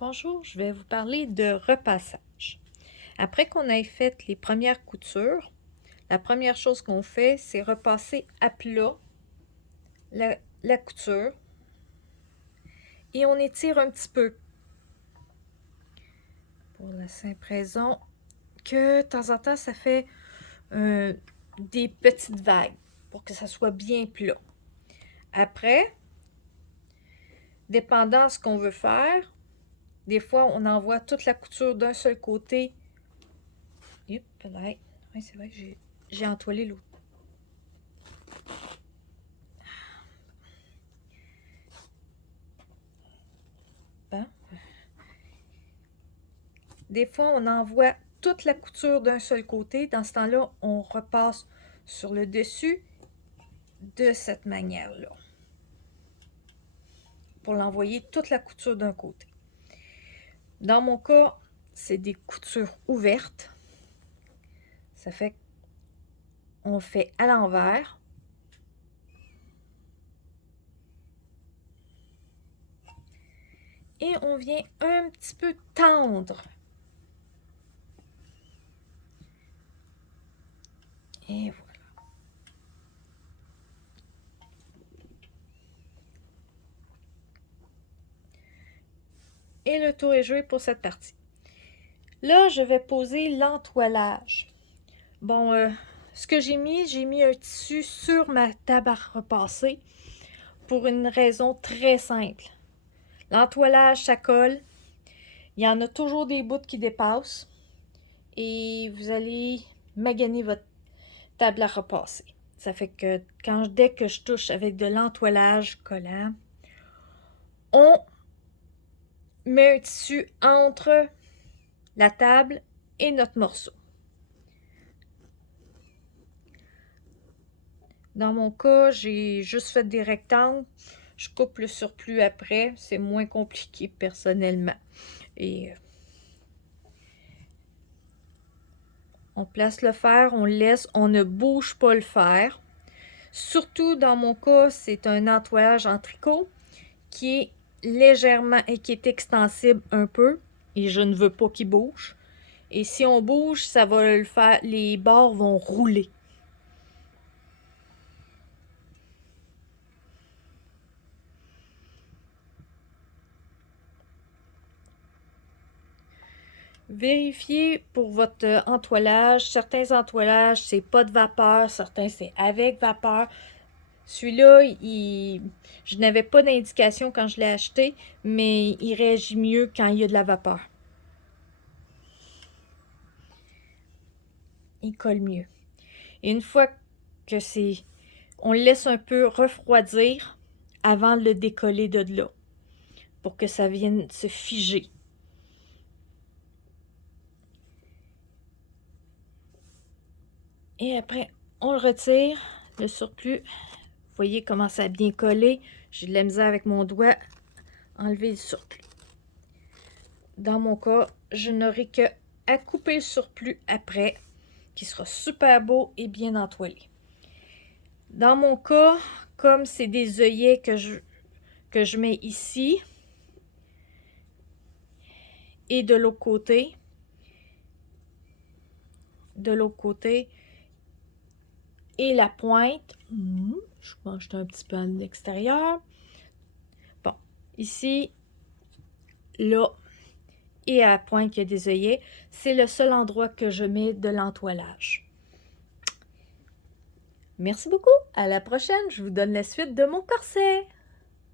Bonjour, je vais vous parler de repassage. Après qu'on ait fait les premières coutures, la première chose qu'on fait, c'est repasser à plat la couture et on étire un petit peu pour la simple raison que de temps en temps, ça fait des petites vagues pour que ça soit bien plat. Après, dépendant de ce qu'on veut faire, des fois, on envoie toute la couture d'un seul côté. Oui, c'est vrai, j'ai entoilé l'autre. Hein? Des fois, on envoie toute la couture d'un seul côté. Dans ce temps-là, on repasse sur le dessus de cette manière-là pour l'envoyer toute la couture d'un côté. Dans mon cas, c'est des coutures ouvertes. Ça fait qu'on fait à l'envers. Et on vient un petit peu tendre. Et voilà. Et le tour est joué pour cette partie. Là, je vais poser l'entoilage. Bon, ce que j'ai mis un tissu sur ma table à repasser pour une raison très simple. L'entoilage, ça colle. Il y en a toujours des bouts qui dépassent. Et vous allez maganer votre table à repasser. Ça fait que dès que je touche avec de l'entoilage collant, on met un tissu entre la table et notre morceau. Dans mon cas, j'ai juste fait des rectangles. Je coupe le surplus après. C'est moins compliqué personnellement. Et on place le fer, on le laisse, on ne bouge pas le fer. Surtout dans mon cas, c'est un entoilage en tricot qui est légèrement et qui est extensible un peu. Et je ne veux pas qu'il bouge. Et si on bouge, ça va le faire, les bords vont rouler. Vérifiez pour votre entoilage. Certains entoilages, c'est pas de vapeur. Certains, c'est avec vapeur. Celui-là, je n'avais pas d'indication quand je l'ai acheté, mais il réagit mieux quand il y a de la vapeur. Il colle mieux. Et une fois que on le laisse un peu refroidir avant de le décoller de là, pour que ça vienne se figer. Et après, on le retire, le surplus. Vous voyez comment ça a bien collé. J'ai de la misère avec mon doigt à enlever le surplus. Dans mon cas, je n'aurai que à couper le surplus après, qui sera super beau et bien entoilé. Dans mon cas, comme c'est des œillets que je mets ici et de l'autre côté, et la pointe, je mange un petit peu à l'extérieur. Bon, ici, là, et à la pointe il y a des œillets, c'est le seul endroit que je mets de l'entoilage. Merci beaucoup, à la prochaine, je vous donne la suite de mon corset.